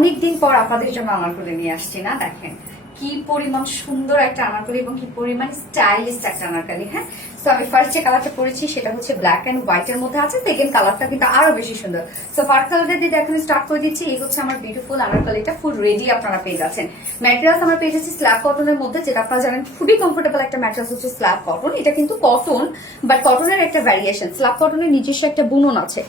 অনেকদিন পর আপনাদের জন্য আনারকলি নিয়ে আসছি না, দেখেন কি পরিমাণ সুন্দর একটা আনারকলি এবং কি পরিমাণ স্টাইলিশ একটা আনারকলি। হ্যাঁ, তো আমি ফার্স্ট যে কালারটা পরেছি সেটা হচ্ছে ব্ল্যাক এন্ড হোয়াইট এর মধ্যে আছে। সেকেন্ড কালারটা কিন্তু আরো বেশি সুন্দর। সো ফার্স্ট কালারটা দিয়ে এখন স্টার্ট করে দিচ্ছি। এই হচ্ছে আমার বিউটিফুল আনারকলিটা, ফুল রেডি আপনারা পেয়ে যাচ্ছেন। ম্যাটেরিয়ালস আমরা পেয়ে যাচ্ছি স্ল্যাব কটনের মধ্যে, যেটা আপনারা জানেন খুবই কমফোর্টেবল একটা ম্যাটেরিয়ালস হচ্ছে স্ল্যাব কটন। এটা কিন্তু কটন, বাট কটনের একটা ভ্যারিয়েশন। স্ল্যাব কটনের নিজস্ব একটা বুনন আছে,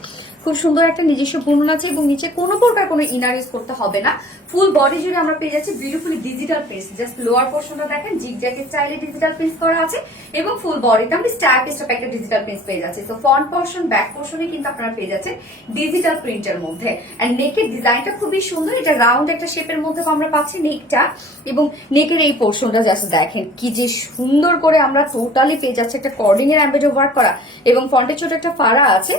খুব সুন্দর একটা নিজস্ব বুনন আছে এবং নিচে কোনো প্রকার কোনো ইনার ইউজ করতে হবে না। ফুল বডি জুড়ে আমরা পেয়ে যাচ্ছি beautifully digital print. Just lower পোর্শনটা দেখেন জিগজ্যাগ স্টাইলে ডিজিটাল প্রিন্ট করা আছে এবং ফুল বডিতে আমরা স্ট্যাপ একটা ডিজিটাল প্রিন্ট পেয়ে যাচ্ছি। তো ফ্রন্ট পোর্শন ব্যাক পোর্শনে কিন্তু আপনারা পেয়ে যাচ্ছেন ডিজিটাল প্রিন্টের মধ্যে। এন্ড নেকের ডিজাইনটা খুবই সুন্দর, এটা রাউন্ড একটা শেপের মধ্যে আমরা পাচ্ছি নেকটা, এবং নেকের এই পোর্শনটা জাস্ট দেখেন কি যে সুন্দর করে আমরা টোটালি পেয়ে যাচ্ছি একটা কর্ডিং এর এমব্রয়ডারি ওয়ার্ক করা, এবং ফ্রন্টে ছোট একটা ফাড়া আছে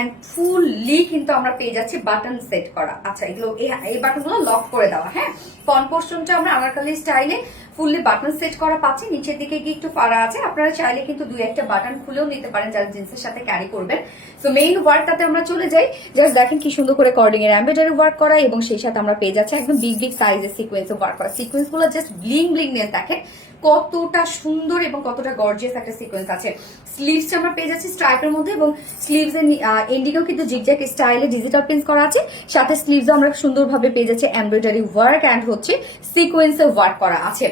এন্ড ফুললি কিন্তু আমরা পেয়ে যাচ্ছি বাটন সেট করা। আচ্ছা, এগুলো এই বাটনগুলো লক করে দেওয়া। হ্যাঁ, ফ্রন্ট পোর্শনটা আমরা আনারকলি স্টাইলে ফুললি বাটন সেট করা পাচ্ছি। নিচের দিকে গিয়ে একটু ফাড়া আছে, আপনারা চাইলে কিন্তু দুই একটা বাটন খুলেও নিতে পারেন যারা জিন্সের সাথে ক্যারি করবেন। সো মেইন ওয়ার্কটাতে আমরা চলে যাই। জাস্ট দেখেন কি সুন্দর করে কর্ডিং এর এমব্রয়ডারি ওয়ার্ক করা, এবং সেই সাথে আমরা পেয়ে যাচ্ছি একদম বিগ বিগ সাইজের সিকোয়েন্স ওয়ার্ক করা। সিকোয়েন্স গুলো জাস্ট ব্লিং ব্লিং নিয়ে দেখেন কতটা সুন্দর এবং কতটা গর্জিয়াস একটা সিকোয়েন্স আছে। স্লিভস আমরা পেয়ে যাচ্ছি স্ট্রাইপের মধ্যে, এবং স্লিভস এর এন্ডিংও কিন্তু জিগজ্যাগ স্টাইলে ডিজিটাল প্রিন্ট করা আছে। সাথে স্লিভস আমরা সুন্দরভাবে পেয়ে যাচ্ছি এমব্রয়ডারি ওয়ার্ক এন্ড হচ্ছে সিকোয়েন্সের ওয়ার্ক করা আছে।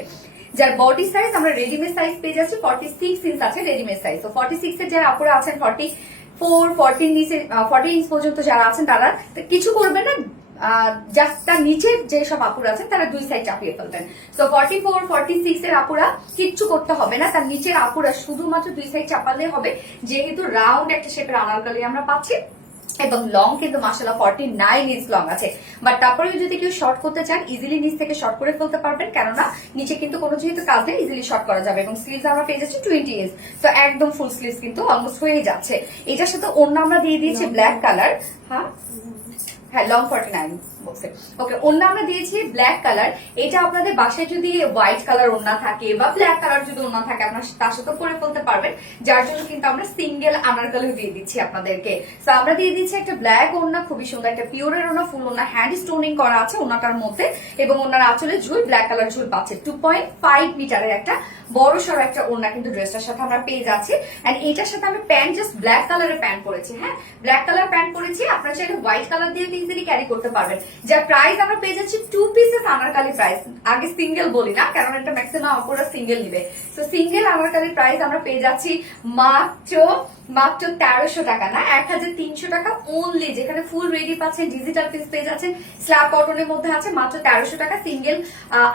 যার বডি সাইজ আমরা রেডিমেড সাইজ পেয়ে যাচ্ছি 46 ইঞ্চ আছে রেডিমেড সাইজ। তো 46 এর যারা আপুরা আছেন 40 ইঞ্চ পর্যন্ত যারা আছেন তারা কিছু করবেন না, জাস্ট তার নিচের যে সব আপুরা আছেন তারা দুই সাইড চাপিয়ে ফেলবেন। তো 44, 46 এর আপুরা কিচ্ছু করতে হবে না, তার নিচের আপুরা শুধুমাত্র দুই সাইড চাপালে হবে, যেহেতু রাউন্ড একটা শেপের আনারকলি আমরা পাচ্ছি। এবং লং কিন্তু মাশাআল্লাহ 49 ইঞ্চ লং আছে। বাট তারপরে যদি কেউ শর্ট করতে চান ইজিলি নিচ থেকে শর্ট করে ফেলতে পারবেন, কেননা নিচে কিন্তু কোনো যেহেতু কাজ নেই, ইজিলি শর্ট করা যাবে। এবং স্লিভস আমরা পেয়ে যাচ্ছি 20 ইঞ্চ, তো একদম ফুল স্লিভস কিন্তু অলমোস্ট হয়ে যাচ্ছে। এটার সাথে ওড়না আমরা দিয়ে দিয়েছি ব্ল্যাক কালার। হ্যাঁ, লং 49 বলছে। ওকে, ওড়না আমরা দিয়েছি ব্ল্যাক কালার। এটা আপনাদের বাসায় যদি হোয়াইট কালার ওড়না থাকে বা ব্ল্যাক কালার যদি ওড়না থাকে আপনার তার সাথে পরে ফেলতে পারবেন, যার জন্য কিন্তু আমরা সিঙ্গেল আনারকলি দিয়ে দিচ্ছি আপনাদেরকে। তো আমরা দিয়ে দিচ্ছি একটা ব্ল্যাক ওড়না, খুবই সুন্দর একটা পিওরের ওড়না, ফুল ওড়না, হ্যান্ড স্টোনিং করা আছে ওড়নাটার মধ্যে, এবং ওনার আঁচলে ঝুল ব্ল্যাক কালার ঝুল পাচ্ছে। 2.5 মিটারের একটা বড় সড়ো একটা ওড়না কিন্তু ড্রেসটার সাথে আমরা পেয়ে যাচ্ছি। এন্ড এটার সাথে আমি প্যান্ট জাস্ট ব্ল্যাক কালারের প্যান্ট পরেছি। হ্যাঁ, ব্ল্যাক কালার প্যান্ট পরেছি, আপনারা চাইলে হোয়াইট কালার দিয়ে ইজিলি ক্যারি করতে পারবেন। যার প্রাইস আমরা পেয়ে যাচ্ছি 2 পিসেস আনারকলি প্রাইস। আগে সিঙ্গেল বলি না, কারণ এটা ম্যাক্সিমাম আপুরা সিঙ্গেল নিবে। তো সিঙ্গেল আনারকলি প্রাইস আমরা পেয়ে যাচ্ছি মাত্র 1300 টাকা না, 1300 টাকা ওনলি, যেখানে ফুল রেডি পাচ্ছেন, ডিজিটাল পিস পেয়ে যাচ্ছেন, স্ল্যাব কটনের মধ্যে আছে। মাত্র 1300 টাকা সিঙ্গেল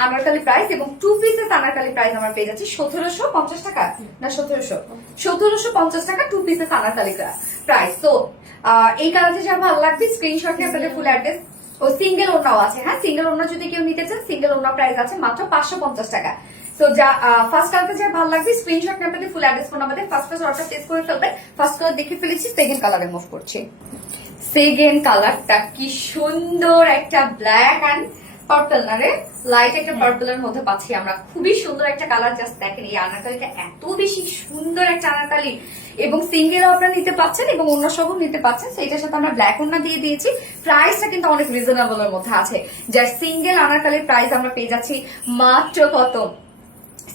আনারকলি প্রাইস, এবং 2 পিসেস আনারকলি প্রাইস আমরা পেয়ে যাচ্ছি 1750 টাকা না 1750 টাকা 2 পিসেস আনারকলি প্রাইস। তো এই কালারটা যা ভালো লাগবে স্ক্রিনশট নিয়ে আপনাদের ফুল অ্যাড্রেস ও সিঙ্গেল ওড়নাও আছে। হ্যাঁ, সিঙ্গেল ওড়না যদি কেউ নিতে চান সিঙ্গেল ওড়না প্রাইস আছে মাত্র 550 টাকা। তো যা ফার্স্ট কালারটা যা ভালো লাগবে স্ক্রিনশট নিয়ে আপনাদের ফুল অ্যাড্রেস ফোন আমাদের ফার্স্ট অর্ডার টেস্ট করে ফেলবেন। ফার্স্ট কালার দেখে ফেলেছি, সেকেন্ড কালারে মুভ করছি। সেকেন্ড কালারটা কি সুন্দর একটা ব্ল্যাক এন্ড পার্পল, না রে লাইট একটা পার্পলের মধ্যে পাচ্ছি আমরা, খুবই সুন্দর একটা কালার। জাস্ট দেখেন এই আনারকলিটা এত বেশি সুন্দর একটা আনারকলি, এবং সিঙ্গেল আপনারা নিতে পাচ্ছেন এবং অন্য সহ নিতে পাচ্ছেন। এটার সাথে আমরা ব্ল্যাক ওড়না দিয়ে দিয়েছি। প্রাইসটা কিন্তু অনেক রিজনেবল এর মধ্যে আছে। যার সিঙ্গেল আনারকলির প্রাইস আমরা পেয়ে যাচ্ছি মাত্র কত,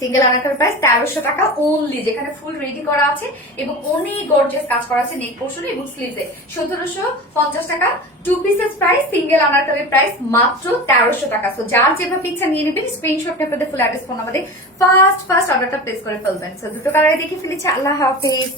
সিঙ্গেল আনারকলি প্রাইস 1300 টাকা ওনলি, যেখানে ফুল রেডি করা আছে এবং অনেক গর্জিয়াস কাজ করা আছে নেক পোর্শনে এবং স্লিভসে। 1750 টাকা 2 পিসেস প্রাইস, সিঙ্গেল আনারকলির প্রাইস মাত্র 1300 টাকা। সো যার যেভাবে ইচ্ছা নিয়ে নেবেন, স্ক্রিনশট নিয়ে আপনাদের ফুল অ্যাড্রেস ফোন আমাদের ফার্স্ট অর্ডারটা প্লেস করে ফেলবেন। সো দুটো কালারে দেখে ফেলেছি। আল্লাহ হাফেজ।